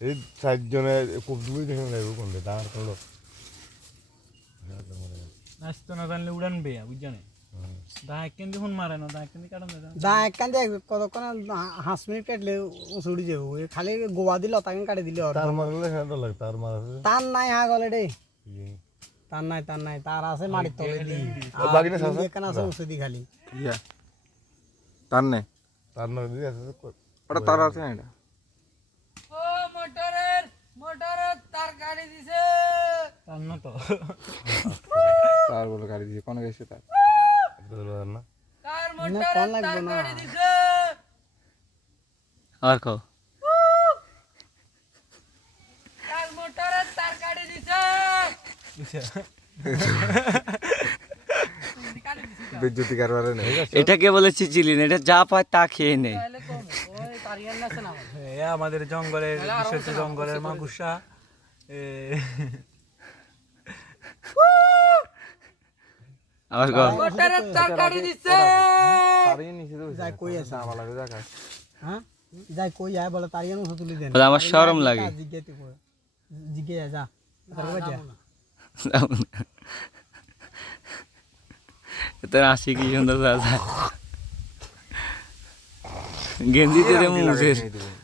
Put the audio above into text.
এই চারজনে খুব দূরে দেখে লাগবে কোনটা করল নাচতো না জানলে উড়ান বেয়া বুঝছ দা একদিন যখন মারে না দা একদিন কাটান দেয় যা একখান দিয়ে কতক্ষণ হাঁস মিনিট কাটলে যাব খালি গোয়া দিল তাকে কাটে দিলে তার মারলে হ্যাঁ তো লাগে তার মারছে তার নাই হা গলে রে। তার নাই তার নাই তার আছে মাটির তলে দি। বাকিটা সাথে? এখানে আছে উঁচু দি খালি। ইয়া। তার নে তার না দিয়ে আছে ওটা তার আছে না এটা ও মোটরের মোটরের তার গাড়ি দিছে তার না তো। তার বলে গাড়ি দিয়ে কোন গেছে তার? না কোন লাগবে না। আর কও। কার মোটরের তার গাড়ি দিছে। বিদ্যুতি কারবারে নেই। এটাকে বলে চিচিলিন এটা যা পায় তা খেয়ে নেয় তাহলে কম ওই তারিয়ান আছে না এ আমাদের জঙ্গলের জঙ্গলের মাগুসা এ আবার কও মোটরের তার গাড়ি দিছে তারই নিচে তো যাই কই আছে আমার লাগে দেখা হ্যাঁ যাই কই যায় বলে তার উঁচু তুলি দেন বলে আমার শরম লাগে জিজ্ঞে তুই কই জিজ্ঞে যা যা তার বাজা তোর হাসি কি সুন্দর দাদা গেঞ্জিতে রে মুখের নেই দেবেন